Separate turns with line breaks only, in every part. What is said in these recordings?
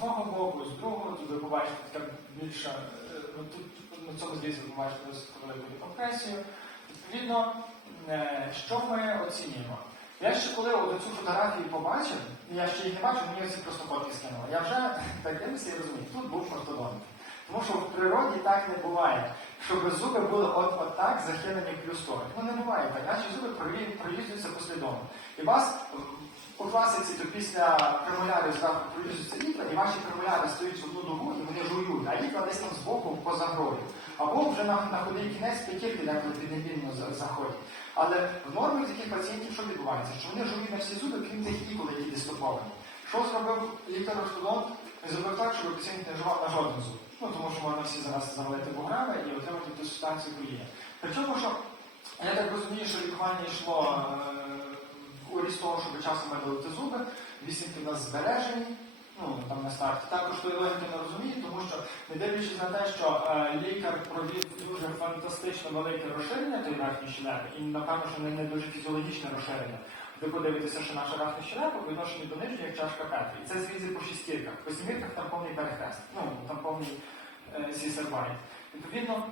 одного боку, з другого, тут ви побачите така більша, е, ну, тут на цьому зрізі ви досить велику декомпресію. Відповідно, е, що ми оцінюємо? Я ще коли цю фотографію побачив, я ще їх не бачив, мені всі просто фотки скинули. Я вже так дивлюся і розумію, тут був ортодонт. Тому що в природі так не буває, щоб зуби були от, от так захилені плюс сторону. Ну не буває так, наші зуби пролізуються послідовно. І вас у класиці то після премолярів зверху пролізуються ікла, і ваші премоляри стоять в одну дугу і вони жують, а ікла десь там збоку поза грою. Або вже на, на ходий кінець п'ятірки деколи піднебільно за- заходять. Але в нормі таких пацієнтів що відбувається? Що вони жують на всі зуби, крім тих ікол, які дистоповані. Що зробив лікар-ортодонт? Він зробив так, щоб пацієнт не жував на жоден зуб. Ну, тому що можна всі зараз завалити буграми і отримати ту ситуацію коліна. Причому, що я так розумію, що лікування йшло е, у ріст того, часом видалити зуби, вісімки в нас збережені, ну там на старті. Також тої логіки не розумію, тому що не дивлячись на те, що е, лікар провів дуже фантастично велике розширення тої верхньої щелепи, і напевно, що не, не дуже фізіологічне розширення. Ви подивитеся, що наша верхня щелепа по відношенню до нижньої, як чашка Петри. І це зрізи по шістірках. По сімірках там повний перехрест, ну там повний е, сісербайт. Відповідно,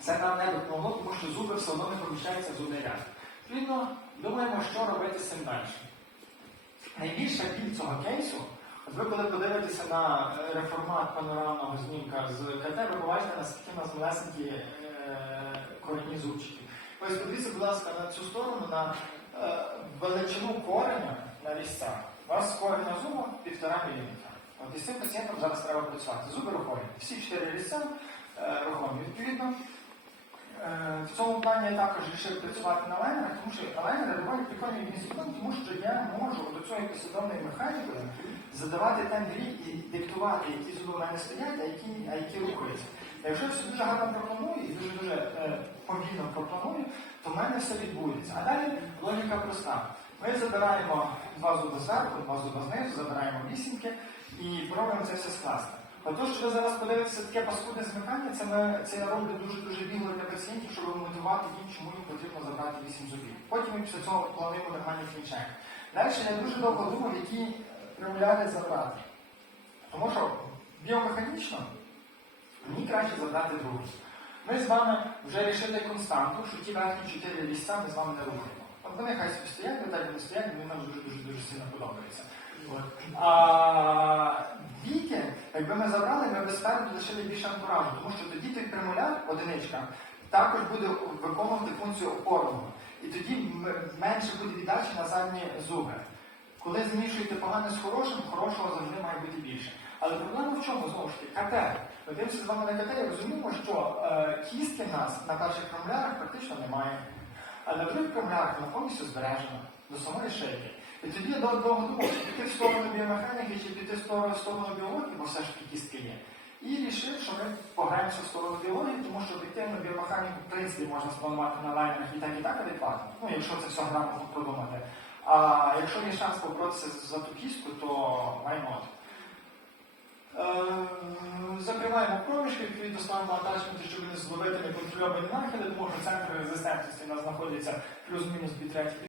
це нам не допомогло, тому що зуби все одно не поміщаються зубний ряд. Відповідно, думаємо, що робити з цим далі. Найбільша біль цього кейсу, ви коли подивитеся на е, реформат панорамного знімка з КТ, ви побачите, наскільки у нас малесенькі е, корені зубчики. Ось подивіться, будь ласка, на цю сторону, на е, величину кореня на різцях. У вас корень на зуба півтора міліметра. От із цим пацієнтом зараз треба працювати. Зуби рухомі. Всі чотири різця е, рухомі. Відповідно, Е, В цьому плані я також вирішив працювати на лайнерах, тому що лайнери доволі прикольний мізикон, тому що я можу цієї послідовної механіки задавати тембрі і диктувати, які зуби в мене стоять, а які, а які рухаються. Якщо я все дуже гарно пропланую і дуже-дуже е, повільно пропланую, то в мене все відбудеться. А далі логіка проста. Ми забираємо два зуби зверху, два зуби знизу, забираємо вісімки і пробуємо це все скласти. Отож, що ви зараз подивитеся таке паскудне змикання, це ми це я роблю дуже-дуже бігло для пацієнтів, щоб мотивувати їм, чому їм потрібно забрати 8 зубів. Потім ми після цього плануємо нормальний фінчек. Далі я дуже довго думав, які премуляри забрати. Тому що біомеханічно мені краще забрати другий. Ми з вами вже рішили константу, що ті верхні чотири ліса ми з вами не рухаємо. От вони хай собі стоять, вони так не стоять, вони нам дуже-дуже дуже сильно подобаються. От. А віки, якби ми забрали, ми б спереду лишили більше антуражу, тому що тоді той премоляр, одиничка, також буде виконувати функцію опорного. І тоді менше буде віддачі на задні зуби. Коли змішуєте погане з хорошим, хорошого завжди має бути більше. Але проблема в чому знову ж таки? КТ. Ми дивимося з вами на КТ і розуміємо, що е, кістки в нас на перших промлярах практично немає. А на других промлярах вона повністю збережена до самої шийки. І тоді я довго думав, чи піти в сторону біомеханіки, чи піти в сторону біології, бо все ж таки кістки є. І рішив, що ми пограємося в сторону біології, тому що об'єктивно біомеханіку в принципі можна спланувати на лайнерах і так і так адекватно. Ну, якщо це все грамотно продумати. А якщо є шанс поборотися за ту кістку, то why? Е, Закриваємо проміжки, відповідно ставимо атачменти, щоб не зловити неконтрольовані нахили, тому що центр резистентності у нас знаходиться плюс-мінус 2 треті